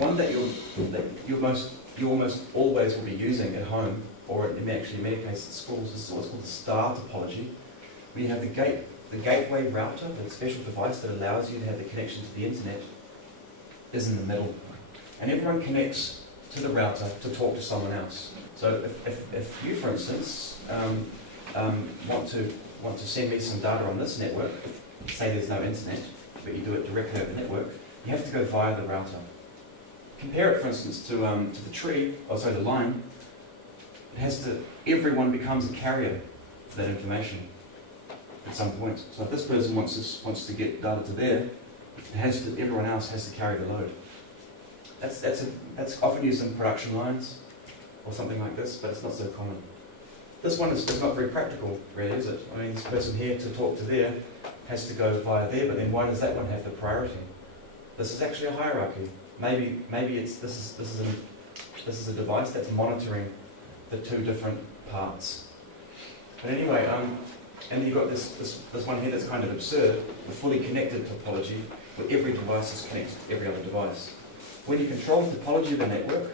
one that you almost always will be using at home, or actually in many cases at schools, is what's called the star topology. We have the gateway router, the special device that allows you to have the connection to the internet, is in the middle. And everyone connects to the router to talk to someone else. So if you, for instance, want to send me some data on this network, say there's no internet, but you do it directly over the network, you have to go via the router. Compare it, for instance, to the tree, the line. Everyone becomes a carrier for that information at some point. So if this person wants to get data to there, everyone else has to carry the load. That's often used in production lines or something like this, but it's not so common. This one is not very practical, really, is it? I mean, this person here to talk to there has to go via there, but then why does that one have the priority? This is actually a hierarchy. Maybe this is a device that's monitoring the two different parts. But anyway, and you've got this one here that's kind of absurd, the fully connected topology, where every device is connected to every other device. When you control the topology of a network,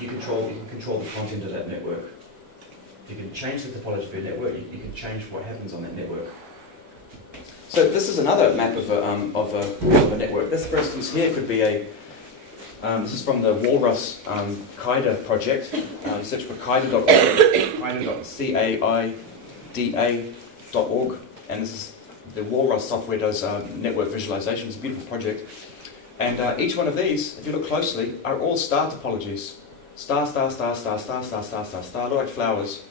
you can control the content of that network. If you can change the topology of your network, you can change what happens on that network. So this is another map of a network. This, for instance, here could be this is from the Walrus CAIDA project. Search for CAIDA.org, CAIDA.org, and this is the Walrus software does network visualization. It's a beautiful project. And each one of these, if you look closely, are all star topologies. Star, star, star, star, star, star, star, star, star, look like flowers.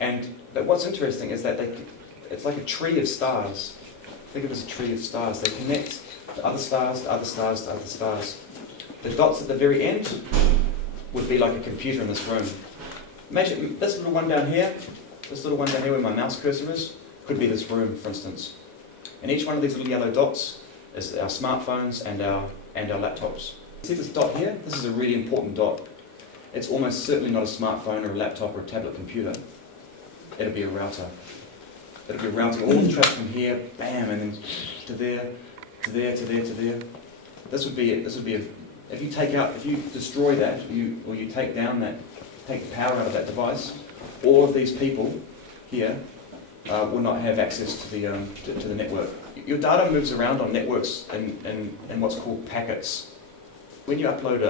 And what's interesting is that it's like a tree of stars. Think of it as a tree of stars. They connect to other stars, to other stars, to other stars. The dots at the very end would be like a computer in this room. Imagine this little one down here, where my mouse cursor is, could be this room, for instance. And each one of these little yellow dots is our smartphones and our laptops. See this dot here? This is a really important dot. It's almost certainly not a smartphone or a laptop or a tablet computer. It'll be a router. It'll be routing all the traffic from here, bam, and then to there, to there, to there, to there. This would be it. This would be if you destroy that, or you take the power out of that device, all of these people here will not have access to the network. Your data moves around on networks in what's called packets. When you upload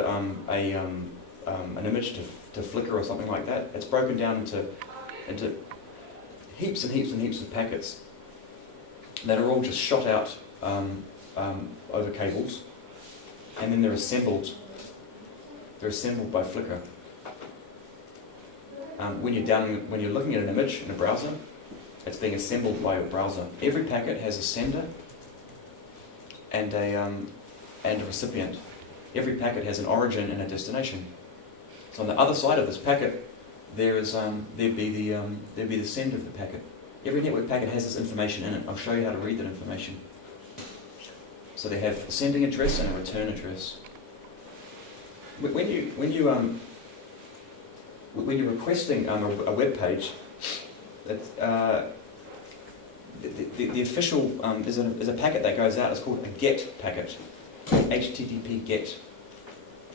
an image to Flickr or something like that, it's broken down into heaps and heaps and heaps of packets that are all just shot out over cables, and then they're assembled. They're assembled by Flickr. When you're looking at an image in a browser, it's being assembled by your browser. Every packet has a sender and a recipient. Every packet has an origin and a destination. So on the other side of this packet, there'd be the sender of the packet. Every network packet has this information in it. I'll show you how to read that information. So they have a sending address and a return address. When you're requesting a web page, the official is a packet that goes out. It's called a GET packet, HTTP GET.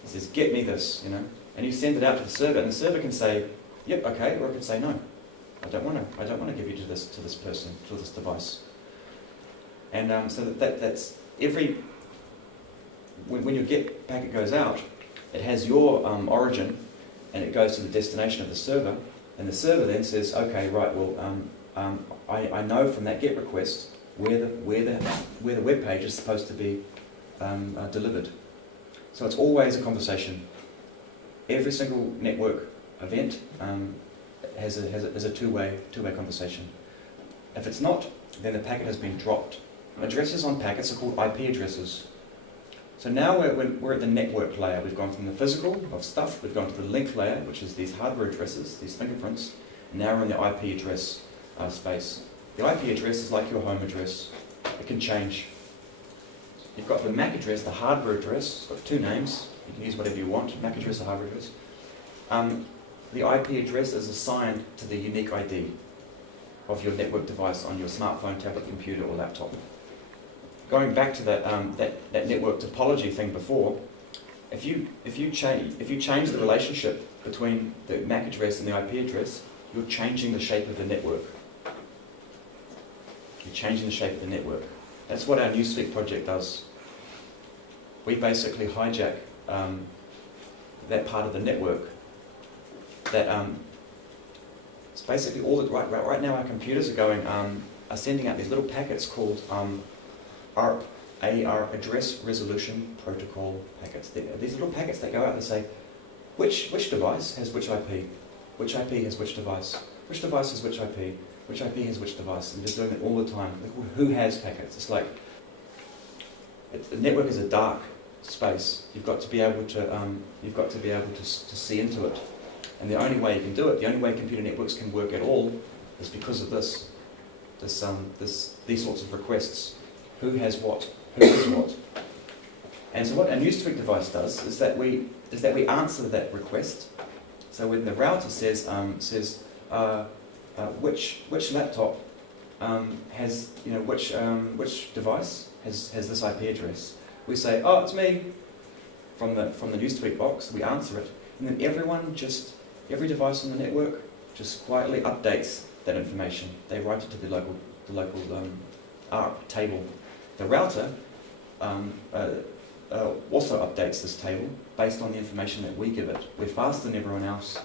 It says get me this, and you send it out to the server, and the server can say, yep, okay, or it can say no, I don't want to give you to this person, to this device. And so that's when your GET packet goes out, it has your origin, and it goes to the destination of the server, and the server then says, okay, right, well, I know from that GET request where the web page is supposed to be delivered. So it's always a conversation. Every single network event has a two-way conversation. If it's not, then the packet has been dropped. Addresses on packets are called IP addresses. So now we're at the network layer. We've gone from the physical of stuff, we've gone to the link layer, which is these hardware addresses, these fingerprints, and now we're in the IP address space. The IP address is like your home address. It can change. You've got the MAC address, the hardware address. It's got two names. You can use whatever you want, MAC address or hardware address. The IP address is assigned to the unique ID of your network device on your smartphone, tablet, computer, or laptop. Going back to that network topology thing before, if you change the relationship between the MAC address and the IP address, you're changing the shape of the network. You're changing the shape of the network. That's what our Newsfeed project does. We basically hijack that part of the network. That it's basically all that right now our computers are sending out these little packets called ARP, Address Resolution Protocol packets. These little packets that go out and say which device has which IP has which device has which IP has which device, and they're doing it all the time. They're called who has packets. It's like the network is a dark space. You've got to be able to see into it, and the only way you can do it, the only way computer networks can work at all, is because of these sorts of requests. Who has what? Who is what? And so what a Newsfeed device does is that we answer that request. So when the router says which laptop has which device has this IP address, we say, oh, it's me, from the Newsfeed box. We answer it, and then every device on the network just quietly updates that information. They write it to the local ARP table. The router also updates this table based on the information that we give it. We're faster than everyone else.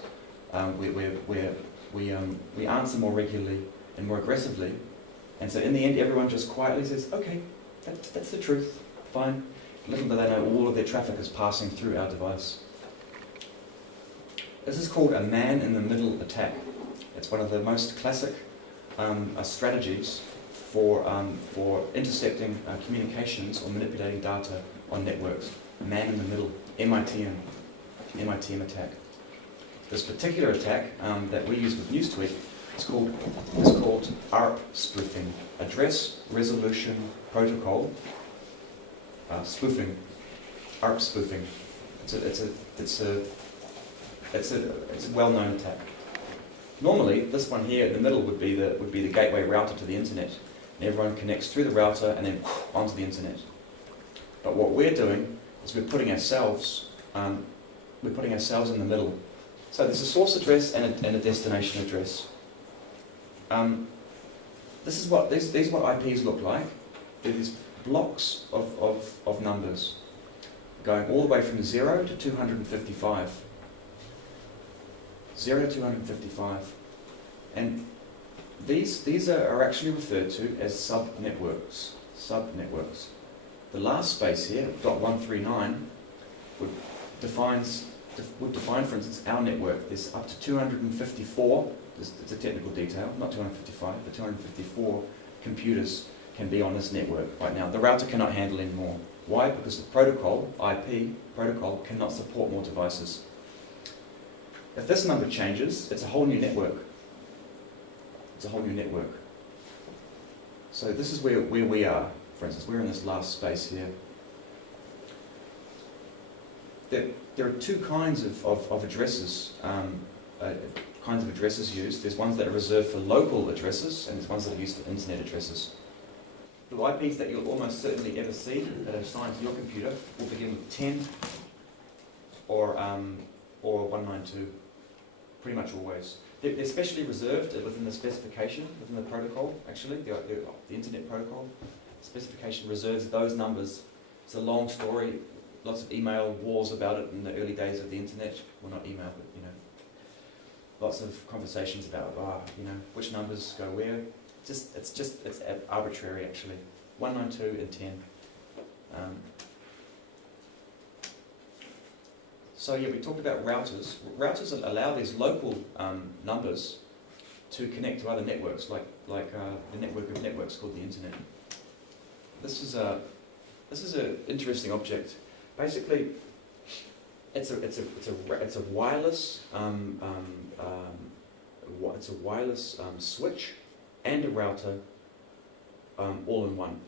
We answer more regularly and more aggressively, and so in the end, everyone just quietly says, "Okay, that's the truth. Fine." Little do they know, all of their traffic is passing through our device. This is called a man-in-the-middle attack. It's one of the most classic strategies for intercepting communications or manipulating data on networks. Man-in-the-middle, MITM attack. This particular attack that we use with Newsfeed is called ARP spoofing, Address Resolution Protocol spoofing, ARP spoofing. It's a well-known attack. Normally, this one here in the middle would be the gateway router to the internet, and everyone connects through the router and then onto the internet. But what we're doing is we're putting ourselves in the middle. So there's a source address and a destination address. This is what IPs look like. They're these blocks of numbers going all the way from 0 to 255. 0 to 255. And these are actually referred to as subnetworks. Subnetworks. The last space here, .139, would define, for instance, our network. There's up to 254, it's a technical detail, not 255, but 254 computers can be on this network right now. The router cannot handle any more. Why? Because the protocol, IP protocol, cannot support more devices. If this number changes, it's a whole new network. It's a whole new network. So this is where we are, for instance. We're in this last space here. There are two kinds of addresses, used. There's ones that are reserved for local addresses, and there's ones that are used for internet addresses. The IPs that you'll almost certainly ever see that are assigned to your computer will begin with 10 or 192, pretty much always. They're specially reserved within the specification, within the protocol, actually, the internet protocol. Specification reserves those numbers. It's a long story, lots of email wars about it in the early days of the internet. Well, not email, but lots of conversations about, which numbers go where. It's arbitrary, actually. 192 and 10. So yeah, we talked about routers. Routers allow these local numbers to connect to other networks, like the network of networks called the internet. This is an interesting object. Basically, it's a wireless switch and a router all in one.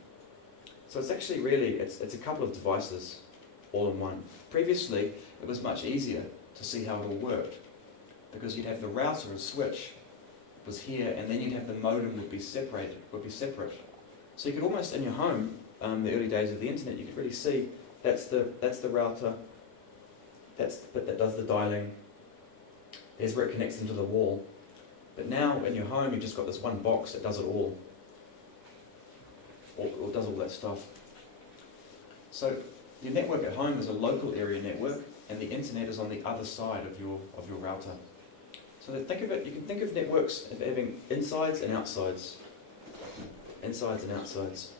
So it's actually it's a couple of devices all in one. Previously, it was much easier to see how it all worked, because you'd have the router and switch was here, and then you'd have the modem would be separate. So you could almost, in your home, the early days of the internet, you could really see that's the router, That's the bit that does the dialing. There's where it connects into the wall. But now in your home, you've just got this one box that does it all. Or does all that stuff. So your network at home is a local area network, and the internet is on the other side of your router. So think of it, you can think of networks as having insides and outsides. Insides and outsides.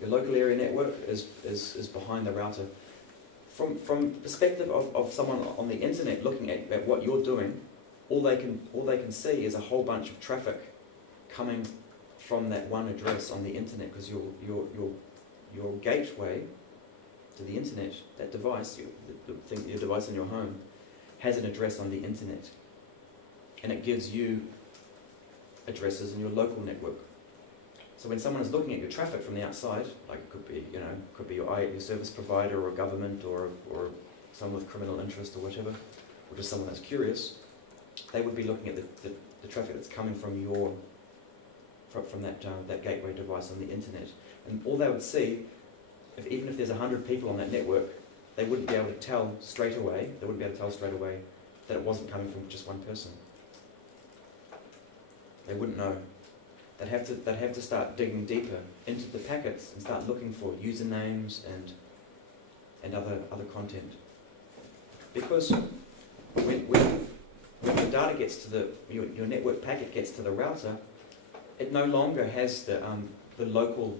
Your local area network is behind the router. From the perspective of someone on the internet looking at what you're doing, all they can see is a whole bunch of traffic coming from that one address on the internet, because your gateway to the internet, that device, your device in your home, has an address on the internet, and it gives you addresses in your local network. So when someone is looking at your traffic from the outside, like it could be your service provider or government or someone with criminal interest or whatever, or just someone that's curious, they would be looking at the traffic that's coming from that gateway device on the internet, and all they would see, even if there's 100 people on that network, they wouldn't be able to tell straight away. They wouldn't be able to tell straight away that it wasn't coming from just one person. They wouldn't know. They'd have to start digging deeper into the packets and start looking for usernames and other content. Because when the data gets to your network packet gets to the router, it no longer has the local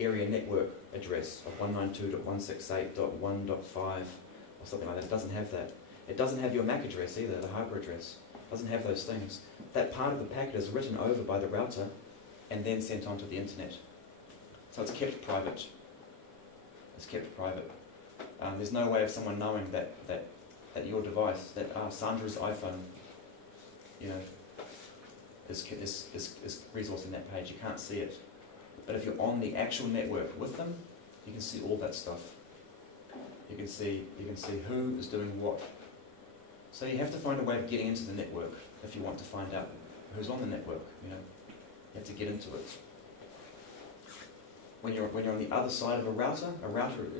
area network address of 192.168.1.5 or something like that. It doesn't have that. It doesn't have your MAC address either, the hyper address. It doesn't have those things. That part of the packet is written over by the router and then sent onto the internet. So it's kept private. It's kept private. There's no way of someone knowing that your device, that Sandra's iPhone, is resourcing that page. You can't see it. But if you're on the actual network with them, you can see all that stuff. You can see who is doing what. So you have to find a way of getting into the network if you want to find out who's on the network. You have to get into it. When you're on the other side of a router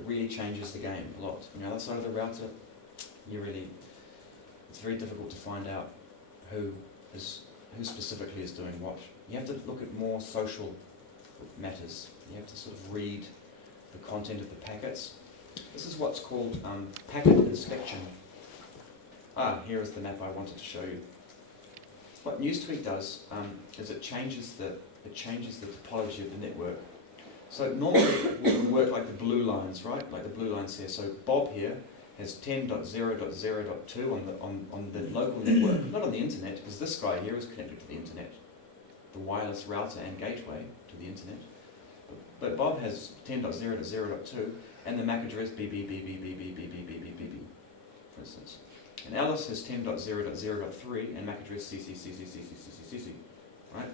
really changes the game a lot. On the other side of the router, it's very difficult to find out who specifically is doing what. You have to look at more social matters. You have to sort of read the content of the packets. This is what's called packet inspection. Here is the map I wanted to show you. What NewsTweet does is it changes the topology of the network. So normally we work like the blue lines, right? Like the blue lines here. So Bob here has 10.0.0.2 on the local network, not on the internet, because this guy here is connected to the internet, the wireless router and gateway to the internet. But Bob has 10.0.0.2 and the MAC address BB, for instance. And Alice has 10.0.0.3 and MAC address CC, right?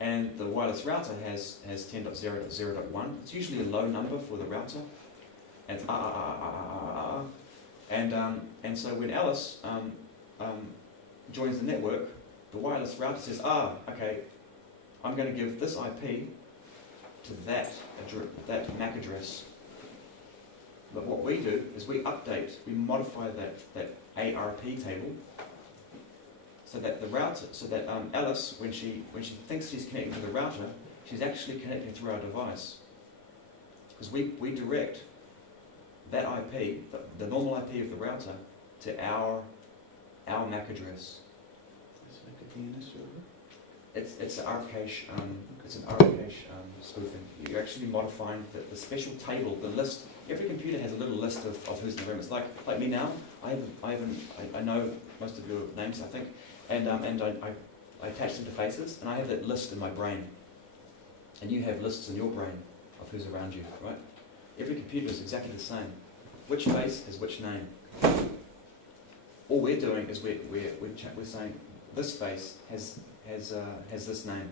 And the wireless router has 10.0.0.1. It's usually a low number for the router. And it's and so when Alice joins the network, the wireless router says, okay, I'm going to give this IP to that MAC address. But what we do is we modify that ARP table so that Alice, when she thinks she's connecting to the router, she's actually connecting through our device. Because we direct that IP, the normal IP of the router, to our MAC address. It's like a DNS server? It's an RCache, spoofing. You're actually modifying the special table, the list. Every computer has a little list of who's in the room. It's like me now. I know most of your names, I think, and I attach them to faces, and I have that list in my brain. And you have lists in your brain of who's around you, right? Every computer is exactly the same. Which face has which name? All we're doing is we're saying this face has this name,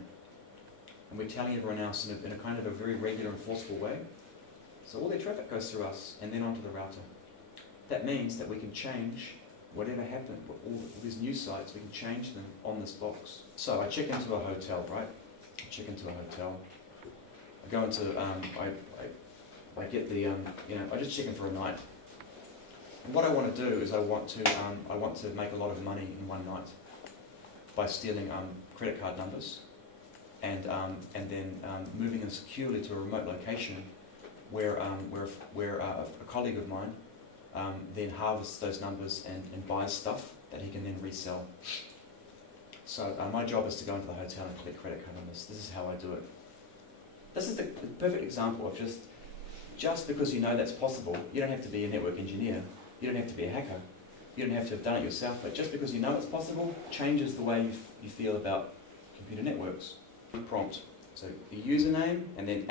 and we're telling everyone else in a kind of a very regular and forceful way. So all their traffic goes through us and then onto the router. That means that we can change whatever happened, all these news sites, we can change them on this box. So I check into a hotel, right? I check into a hotel. I go into, I get the, I just check in for a night. And what I want to do is I want to make a lot of money in one night by stealing credit card numbers and then moving them securely to a remote location where a colleague of mine then harvests those numbers and buys stuff that he can then resell. So my job is to go into the hotel and collect credit card numbers. This is how I do it. This is the perfect example of just because you know that's possible. You don't have to be a network engineer. You don't have to be a hacker. You don't have to have done it yourself. But just because you know it's possible changes the way you feel about computer networks. Prompt. So the username and then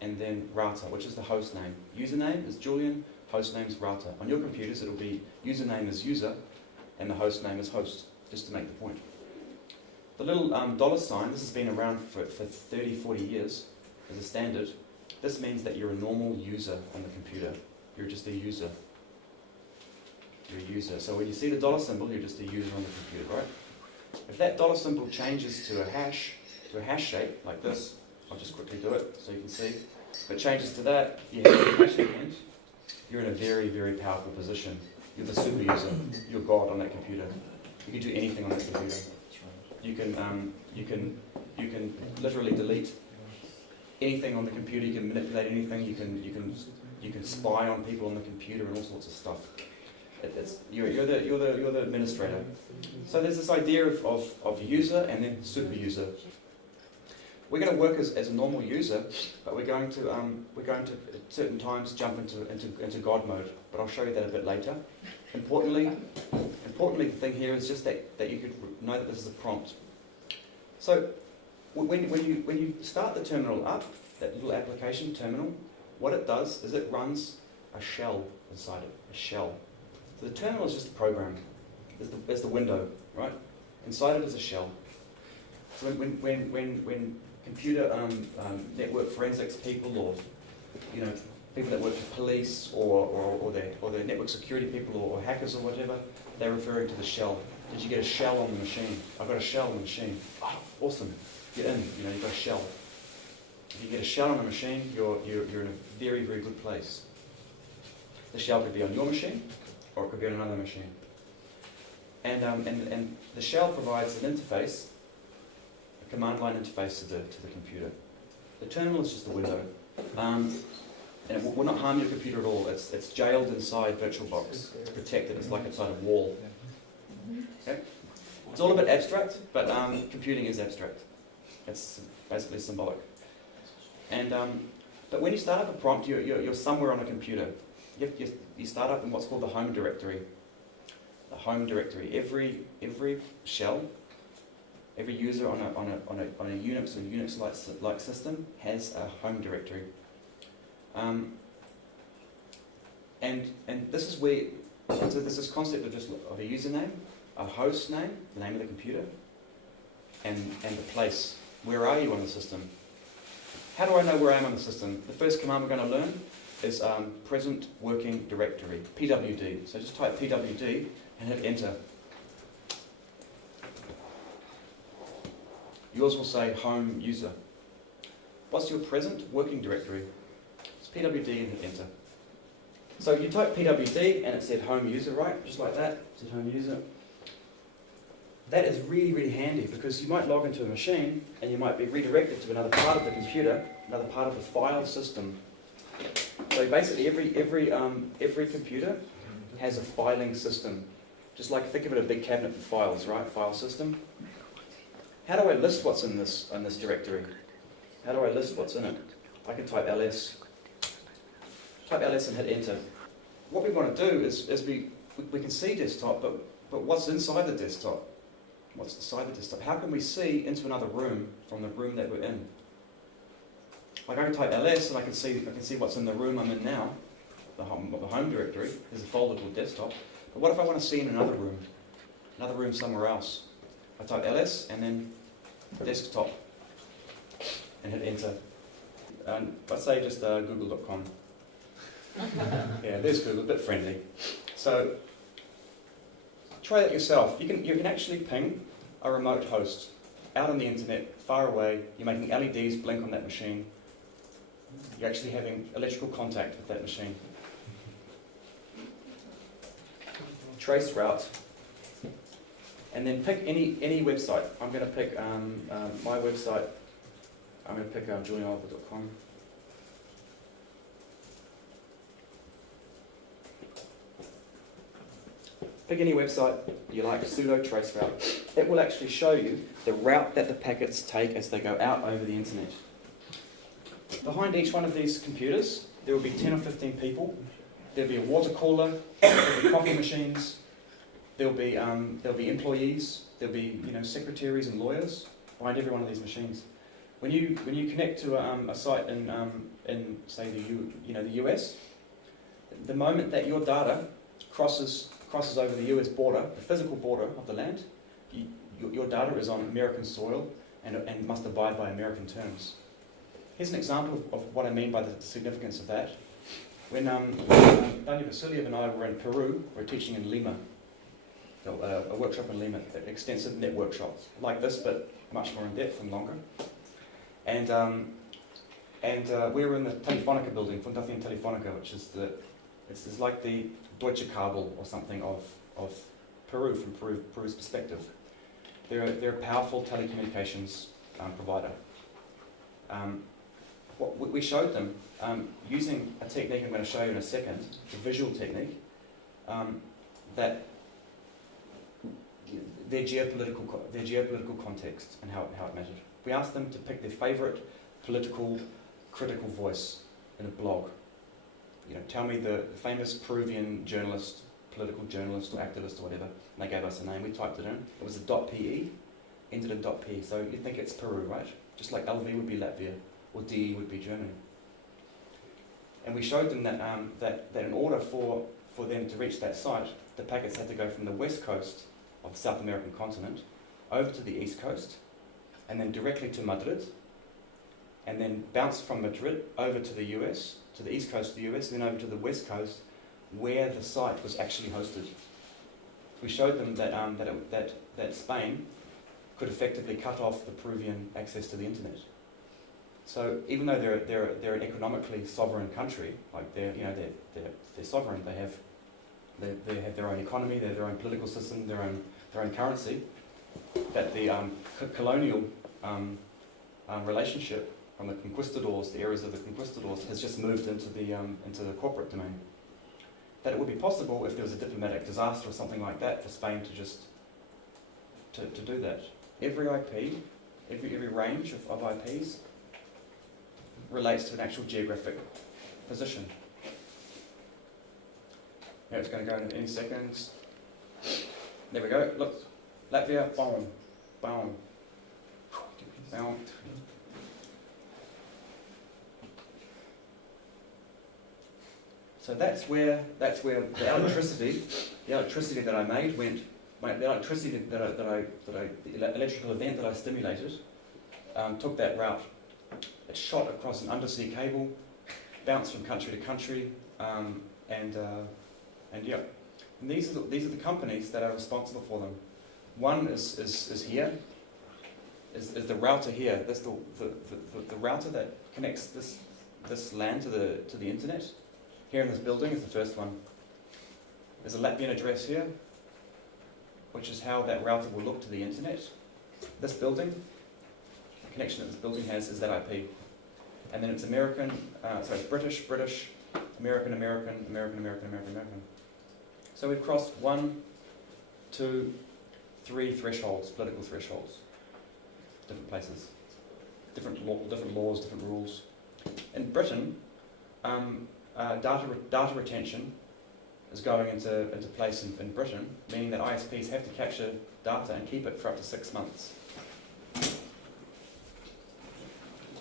and then router, which is the host name. Username is Julian, host name is router. On your computers it'll be username is user and the host name is host, just to make the point. The little $, this has been around for 30, 40 years as a standard. This means that you're a normal user on the computer. You're just a user. You're a user. So when you see the $ symbol, you're just a user on the computer, right? If that $ symbol changes to a hash shape, like this, I'll just quickly do it so you can see. If it changes to that, you have a hash again, you're in a very, very powerful position. You're the super user. You're God on that computer. You can do anything on that computer. You can literally delete anything on the computer. You can manipulate anything. You can spy on people on the computer and all sorts of stuff. You're the administrator. So there's this idea of user and then super user. We're going to work as a normal user, but we're going to at certain times jump into God mode. But I'll show you that a bit later. Importantly, the thing here is just that you could know that this is a prompt. So when you start the terminal up, that little application terminal, what it does is it runs a shell inside it, a shell. So the terminal is just a program. There's the window, right? Inside it is a shell. So when computer network forensics people, or people that work for police, or they're network security people, or hackers or whatever, they're referring to the shell. Did you get a shell on the machine? I've got a shell on the machine. Oh, awesome. Get in. You've got a shell. If you get a shell on a machine, you're in a very, very good place. The shell could be on your machine, or it could be on another machine. And the shell provides an interface, a command line interface to the computer. The terminal is just the window. And it will not harm your computer at all. It's jailed inside VirtualBox. It's protected. It's like inside a wall. Okay? It's all a bit abstract, but computing is abstract. It's basically symbolic. And but when you start up a prompt, you're somewhere on a computer. You start up in what's called the home directory. The home directory. Every shell, every user on a Unix or Unix-like system has a home directory. And this is where there's this concept of a username, a host name, the name of the computer, and the place. Where are you on the system? How do I know where I am on the system? The first command we're going to learn is present working directory, PWD. So just type PWD and hit enter. Yours will say home user. What's your present working directory? It's PWD and hit enter. So you type PWD and it said home user, right? Just like that, it said home user. That is really, really handy because you might log into a machine and you might be redirected to another part of the computer, another part of the file system. So basically every computer has a filing system. Just like think of it a big cabinet for files, right? File system. How do I list what's in this directory? How do I list what's in it? I can type ls. Type ls and hit enter. What we want to do is we can see desktop, but what's inside the desktop? What's inside the desktop? How can we see into another room from the room that we're in? Like I can type ls and I can see what's in the room I'm in now, the home directory. There's a folder called desktop. But what if I want to see in another room somewhere else? I type ls and then desktop and hit enter. And let's say just google.com. Yeah, there's Google, a bit friendly. So try that yourself. You can actually ping a remote host out on the internet, far away. You're making LEDs blink on that machine. You're actually having electrical contact with that machine. trace route, and then pick any website. I'm going to pick my website. I'm going to pick julianoliver.com. Pick any website you like, pseudo trace route. It will actually show you the route that the packets take as they go out over the internet. Behind each one of these computers, there will be 10 or 15 people. There'll be a water cooler, there'll be coffee machines, there'll be employees, there'll be secretaries and lawyers behind every one of these machines. When you connect to a site in say the US, the moment that your data crosses over the US border, the physical border of the land, your data is on American soil and must abide by American terms. Here's an example of what I mean by the significance of that. When Daniel Vasiliev and I were in Peru, we were teaching in Lima, a workshop in Lima, an extensive net workshop like this, but much more in depth and longer. And we were in the Telefonica building, Fundación Telefonica, which is it's like the Deutsche Kabel or something of Peru, from Peru's perspective. They're a powerful telecommunications provider. What we showed them, using a technique I'm going to show you in a second, the visual technique, that their geopolitical context and how it mattered. We asked them to pick their favourite political critical voice in a blog. Tell me the famous Peruvian journalist, political journalist or activist or whatever, and they gave us a name. We typed it in. It was a .pe, ended in .pe, so you'd think it's Peru, right? Just like LV would be Latvia, or DE would be Germany. And we showed them that in order for them to reach that site, the packets had to go from the west coast of the South American continent over to the east coast, and then directly to Madrid, and then bounce from Madrid over to the US, to the east coast of the US, and then over to the west coast, where the site was actually hosted. We showed them that Spain could effectively cut off the Peruvian access to the internet. So even though they're an economically sovereign country, like they're sovereign, they have their own economy, they have their own political system, their own currency, that the colonial relationship from the conquistadors, the eras of the conquistadors, has just moved into the corporate domain. That it would be possible if there was a diplomatic disaster or something like that for Spain to just to do that. Every IP, every range of IPs relates to an actual geographic position. Yeah, it's going to go in any seconds. There we go. Look, Latvia, boom, boom, boom. So that's where the electricity that I made went. The electricity the electrical event that I stimulated took that route. It shot across an undersea cable, bounced from country to country, and yeah. And these are the companies that are responsible for them. One is here. Is the router here? That's the router that connects this LAN to the internet. Here in this building is the first one. There's a Latvian address here, which is how that router will look to the internet. This building, the connection that this building has is that IP. And then it's American, it's British, American. So we've crossed 1, 2, 3 thresholds, political thresholds. Different places, different laws, different rules. In Britain, data retention is going into place in Britain, meaning that ISPs have to capture data and keep it for up to 6 months.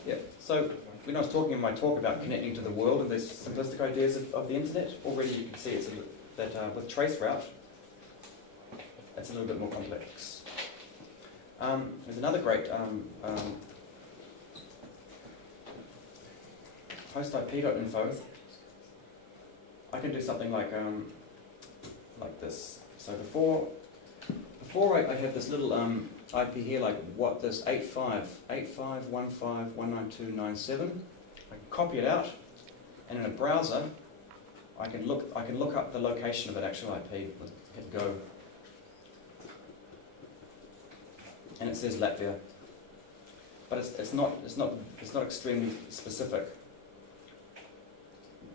Yeah, so when I was talking in my talk about connecting to the world and these simplistic ideas of the internet, already you can see that with traceroute, it's a little bit more complex. There's another great hostip.info. I can do something like this. So before I have this little IP here, like what this 85.15.192.97. I can copy it out, and in a browser, I can look up the location of an actual IP. Hit go, and it says Latvia, but it's not extremely specific.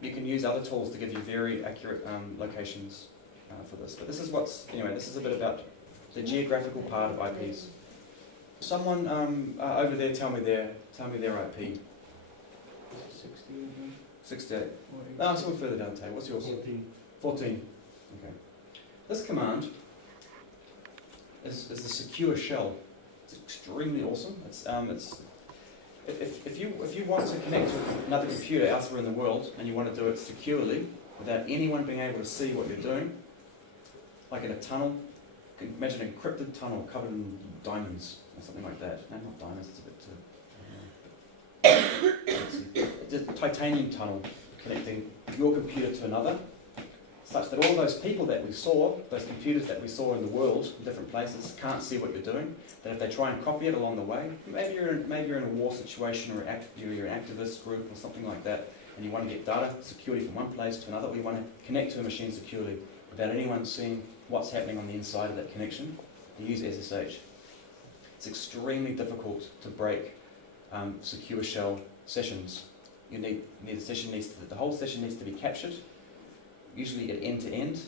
You can use other tools to give you very accurate locations for this. But this is this is a bit about the geographical part of IPs. Someone over there tell me their IP. This is 16. 68. No, someone further down the table. What's yours? 14. Okay. This command is the secure shell. It's extremely awesome. If you want to connect to another computer elsewhere in the world and you want to do it securely without anyone being able to see what you're doing, like in a tunnel, you can imagine an encrypted tunnel covered in diamonds or something like that. No, not diamonds. It's a bit too. It's a titanium tunnel connecting your computer to another, such that all those people that we saw, those computers that we saw in the world, in different places, can't see what you're doing. That if they try and copy it along the way, maybe you're in a war situation or you're an activist group or something like that, and you want to get data securely from one place to another, or you want to connect to a machine securely without anyone seeing what's happening on the inside of that connection, you use SSH. It's extremely difficult to break secure shell sessions. The whole session needs to be captured, usually at end to end.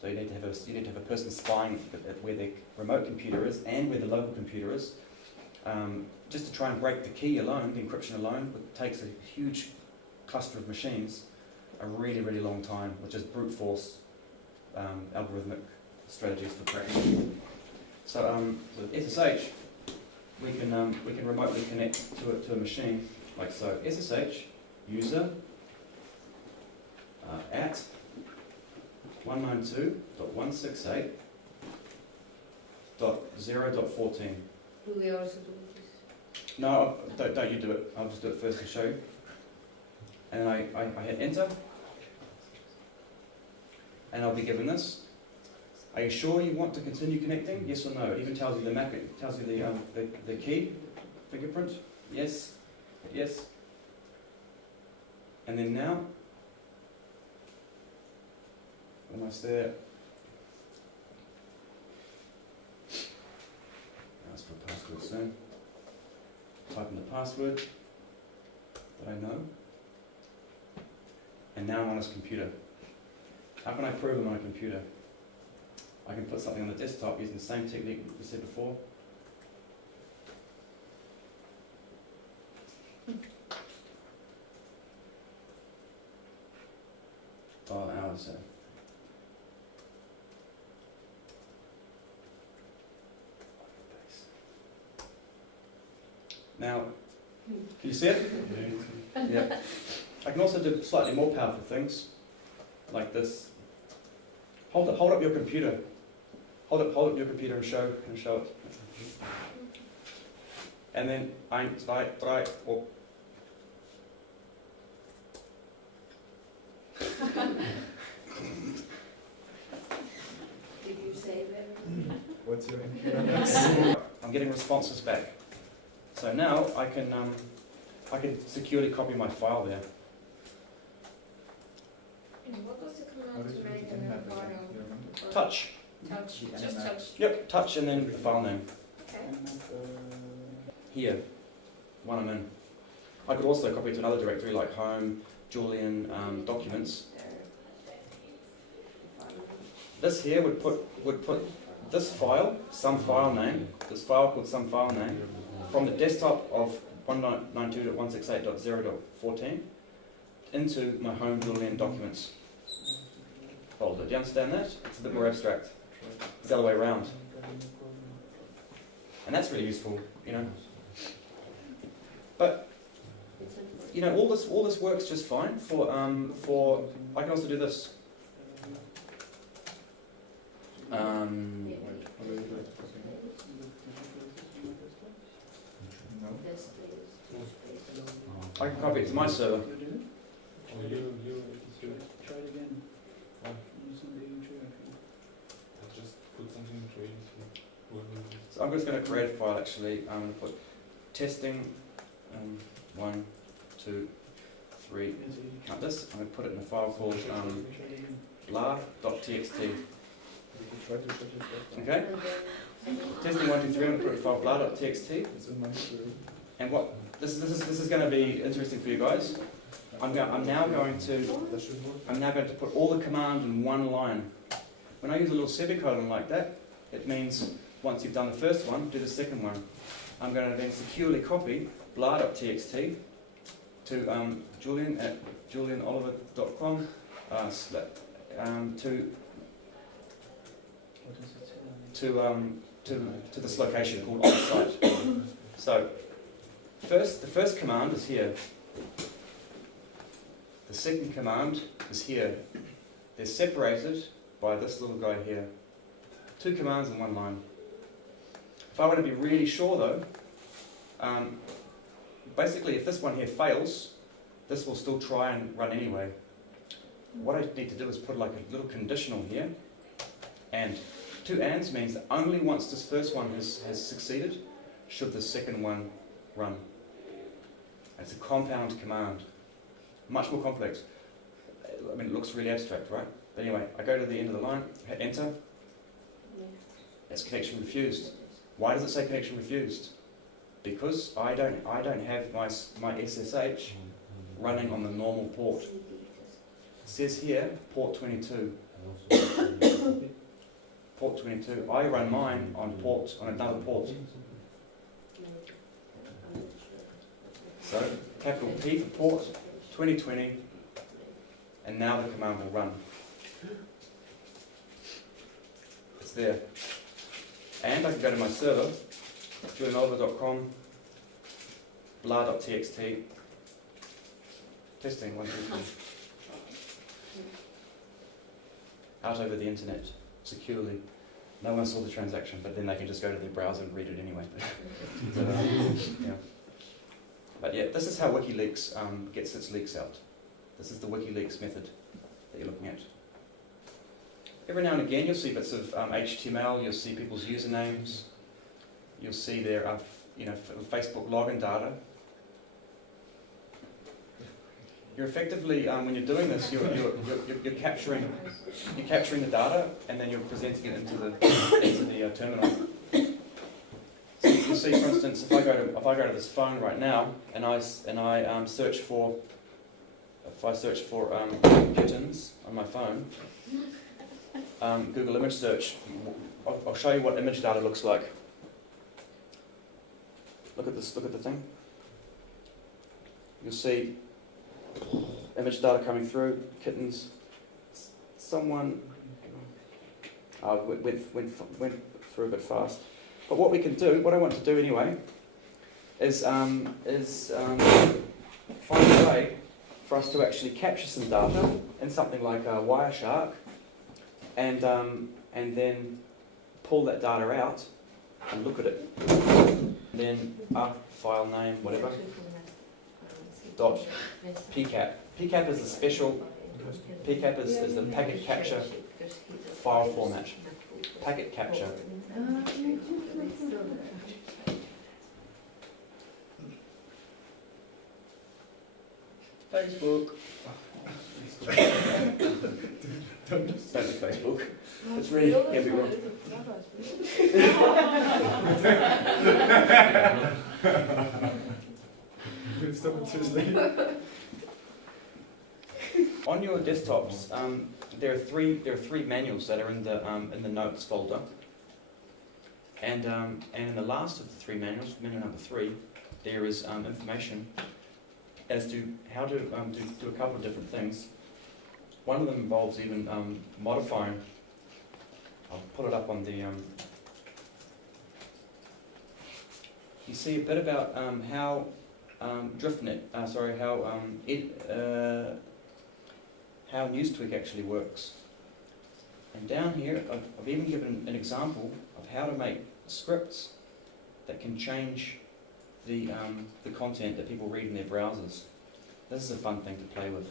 So you need to have a person spying at where their remote computer is and where the local computer is. Just to try and break the key alone, the encryption alone, it takes a huge cluster of machines a really, really long time, which is brute force algorithmic strategies for cracking. So with SSH, we can remotely connect to a machine like so. SSH user at 192.168.0.14. Do we also do this? No, don't you do it. I'll just do it first to show you. And I hit enter, and I'll be given this. Are you sure you want to continue connecting? Yes or no? It even tells you the MAC. It tells you the key, fingerprint. Yes, yes. And then now, almost there. Ask for a password soon. Type in the password that I know. And now I'm on his computer. How can I prove I'm on a computer? I can put something on the desktop using the same technique we said before. File hours. Now, can you see it? Yeah. I can also do slightly more powerful things, like this. Hold up your computer. Hold up your computer and show it. And then 1, 2, 3, 4. Did you save it? What's your I'm getting responses back. So now I can securely copy my file there. And what was the command to make a new file? Touch. Touch. Just touch. Yep, touch and then the file name. Okay. Here, one I'm in. I could also copy it to another directory like home, Julian, documents. This here would put this file, some file name, this file called some file name, from the desktop of 192.168.0.14 into my home Julian documents folder. Do you understand that? It's a bit more abstract. It's the other way around. And that's really useful, you know. But you know, all this works just fine for I can also do this. I can copy it to my server. Try it again. Using the intro. Just put something in trade. So I'm just going to create a file actually. I'm going to put testing 1, 2, 3. Can't format this. I'm going to put it in a file called blah.txt. Okay? Testing 1, 2, 3. I'm going to put it in a file blah.txt. And what this is going to be interesting for you guys. I'm now going to put all the command in one line. When I use a little semicolon like that, it means once you've done the first one, do the second one. I'm going to then securely copy blah.txt to Julian at julianoliver.com to this location called onsite. So the first command is here. The second command is here. They're separated by this little guy here. 2 commands in one line. If I want to be really sure though, basically if this one here fails, this will still try and run anyway. What I need to do is put like a little conditional here, and 2 ands means that only once this first one has succeeded, should the second one run. It's a compound command. Much more complex. I mean, it looks really abstract, right? But anyway, I go to the end of the line, hit enter. It's connection refused. Why does it say connection refused? Because I don't have my SSH running on the normal port. It says here port 22. Port 22. I run mine on another port. So capital P for port 2020, and now the command will run. It's there. And I can go to my server, julianoliver.com, blah.txt, testing 1, 2, 3. Out over the internet, securely. No one saw the transaction, but then they can just go to their browser and read it anyway. So, yeah. But yeah, this is how WikiLeaks gets its leaks out. This is the WikiLeaks method that you're looking at. Every now and again you'll see bits of HTML, you'll see people's usernames, you'll see their Facebook login data. You're effectively, when you're doing this, you're capturing the data and then you're presenting it into the terminal. So you'll see, for instance, if I go to this phone right now and I search for kittens on my phone, Google image search, I'll show you what image data looks like. Look at this. Look at the thing. You'll see image data coming through. Kittens. Someone went through a bit fast. But what we can do, what I want to do anyway, is find a way for us to actually capture some data in something like Wireshark, and then pull that data out and look at it. And then file name, whatever, dot PCAP. PCAP is the special, PCAP is the packet capture file format. Packet capture. Facebook. Don't do Facebook. It's really everyone. On your desktops, there are three manuals that are in the notes folder, and in the last of the 3 manuals, manual number 3, there is information as to how to do a couple of different things. One of them involves even modifying. I'll put it up on the. You see a bit about how DriftNet. How NewsTweak actually works. And down here, I've even given an example of how to make scripts that can change the content that people read in their browsers. This is a fun thing to play with.